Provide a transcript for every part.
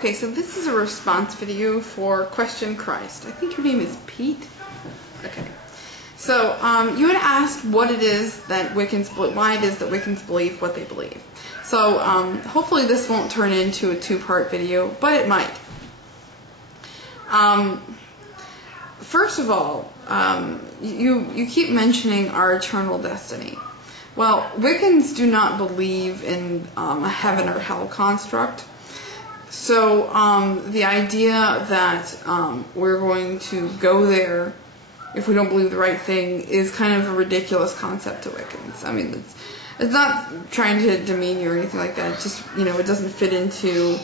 Okay, so this is a response video for Question Christ. I think your name is Pete. Okay. So, you had asked what it is that Wiccans believe, why it is that Wiccans believe what they believe. So, hopefully this won't turn into a two-part video, but it might. First of all, you keep mentioning our eternal destiny. Well, Wiccans do not believe in a heaven or hell construct. So the idea that we're going to go there if we don't believe the right thing is kind of a ridiculous concept to Wiccans. I mean, it's not trying to demean you or anything like that. It's just, you know, it doesn't fit into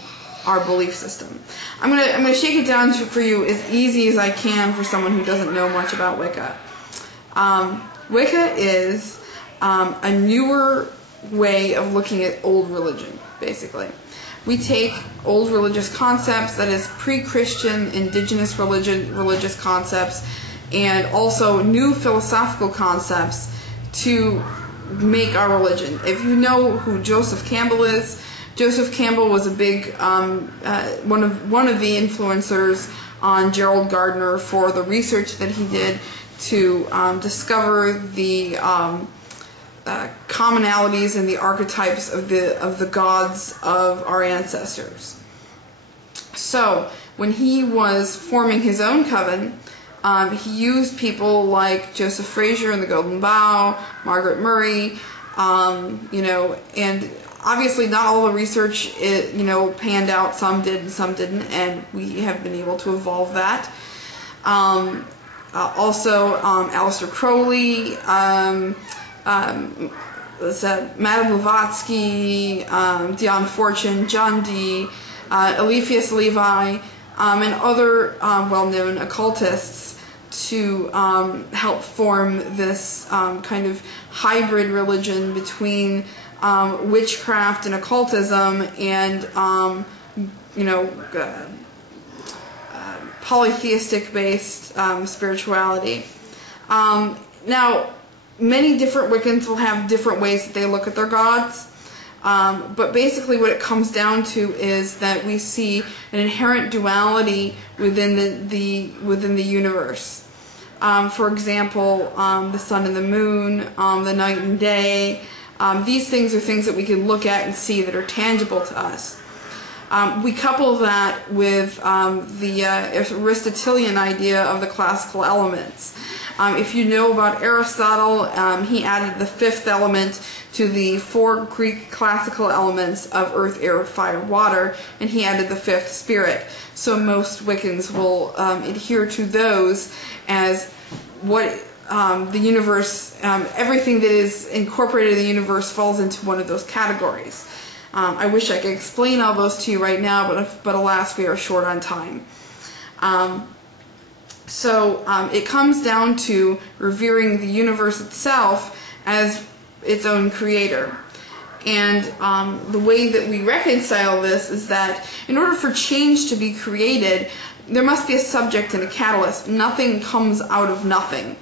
our belief system. I'm gonna shake it down for you as easy as I can for someone who doesn't know much about Wicca. Wicca is a newer way of looking at old religion, basically. We take old religious concepts, that is pre-Christian, indigenous religious concepts, and also new philosophical concepts to make our religion. If you know who Joseph Campbell is, Joseph Campbell was a big one of the influencers on Gerald Gardner for the research that he did to discover the commonalities and the archetypes of the gods of our ancestors. So when he was forming his own coven, he used people like Joseph Fraser and the Golden Bough, Margaret Murray, you know, and obviously not all the research you know, panned out. Some did and some didn't, and we have been able to evolve that. Also, Aleister Crowley, Madame Blavatsky, Dion Fortune, John Dee, Eliphas Levi, and other well-known occultists to help form this kind of hybrid religion between witchcraft and occultism and you know, polytheistic-based spirituality. Now, many different Wiccans will have different ways that they look at their gods, but basically what it comes down to is that we see an inherent duality within the universe. For example, the sun and the moon, the night and day. These things are things that we can look at and see that are tangible to us. We couple that with the Aristotelian idea of the classical elements. If you know about Aristotle, he added the fifth element to the four Greek classical elements of earth, air, fire, water, and he added the fifth, spirit. So most Wiccans will adhere to those as what the universe, everything that is incorporated in the universe falls into one of those categories. I wish I could explain all those to you right now, but alas, we are short on time. So it comes down to revering the universe itself as its own creator. And the way that we reconcile this is that in order for change to be created, there must be a subject and a catalyst. Nothing comes out of nothing.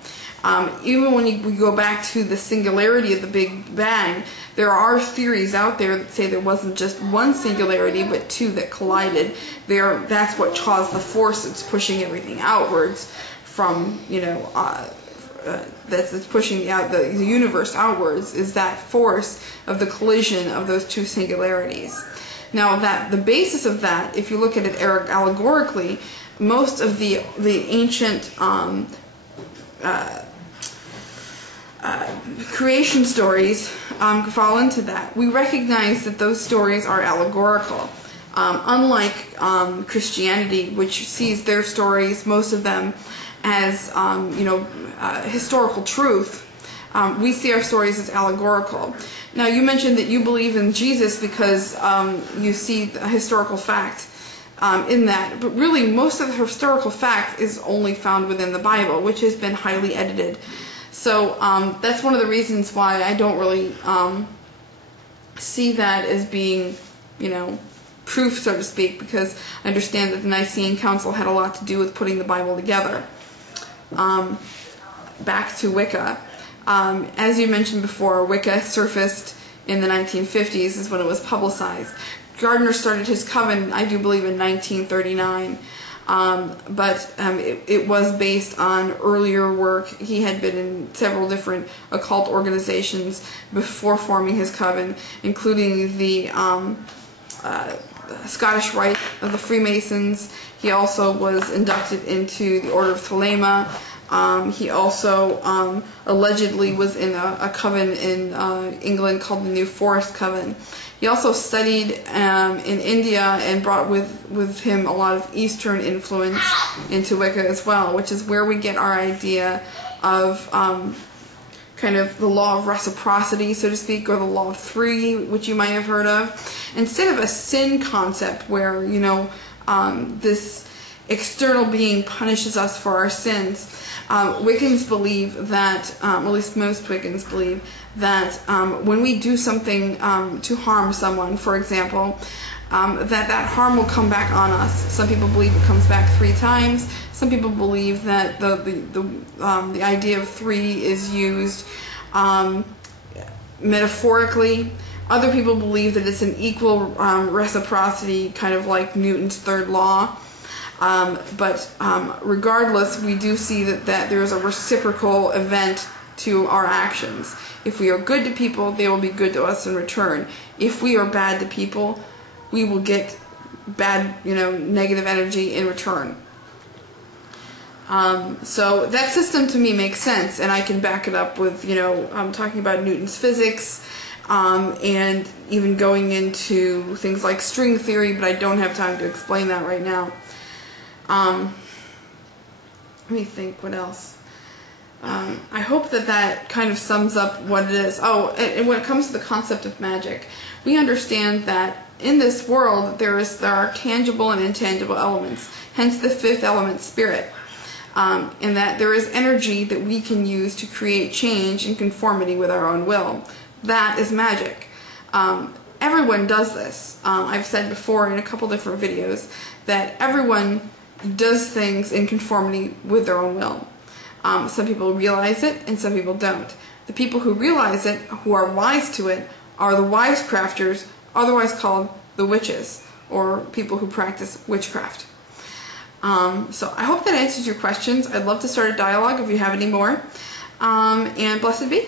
Even when we go back to the singularity of the Big Bang, there are theories out there that say there wasn't just one singularity, but two that collided. That's what caused the force that's pushing everything outwards from, you know, that's pushing the universe outwards, is that force of the collision of those two singularities. Now, the basis of that, if you look at it allegorically, most of the ancient creation stories fall into that. We recognize that those stories are allegorical. Unlike Christianity, which sees their stories, most of them, as you know, historical truth, we see our stories as allegorical. Now, you mentioned that you believe in Jesus because you see the historical fact in that, but really most of the historical fact is only found within the Bible, which has been highly edited. So that's one of the reasons why I don't really see that as being, you know, proof, so to speak, because I understand that the Nicene Council had a lot to do with putting the Bible together. Back to Wicca. As you mentioned before, Wicca surfaced in the 1950s is when it was publicized. Gardner started his coven, I do believe, in 1939. But it was based on earlier work. He had been in several different occult organizations before forming his coven, including the Scottish Rite of the Freemasons. He also was inducted into the Order of Thelema. He also allegedly was in a coven in England called the New Forest Coven. He also studied in India and brought with him a lot of Eastern influence into Wicca as well, which is where we get our idea of kind of the law of reciprocity, so to speak, or the law of three, which you might have heard of. Instead of a sin concept where, you know, this external being punishes us for our sins, Wiccans believe that, or at least most Wiccans believe, that when we do something to harm someone, for example, that harm will come back on us. Some people believe it comes back 3 times. Some people believe that the idea of 3 is used metaphorically. Other people believe that it's an equal reciprocity, kind of like Newton's third law. But regardless, we do see that there is a reciprocal event to our actions. If we are good to people, they will be good to us in return. If we are bad to people, we will get bad, you know, negative energy in return. So that system to me makes sense, and I can back it up with, you know, I'm talking about Newton's physics, and even going into things like string theory, but I don't have time to explain that right now. Let me think, what else? I hope that kind of sums up what it is. Oh, and when it comes to the concept of magic, we understand that in this world there are tangible and intangible elements, hence the 5th element, spirit, and that there is energy that we can use to create change in conformity with our own will. That is magic. Everyone does this. I've said before in a couple different videos that everyone does things in conformity with their own will. Some people realize it and some people don't. The people who realize it, who are wise to it, are the wisecrafters, otherwise called the witches, or people who practice witchcraft. So I hope that answers your questions. I'd love to start a dialogue if you have any more. And blessed be.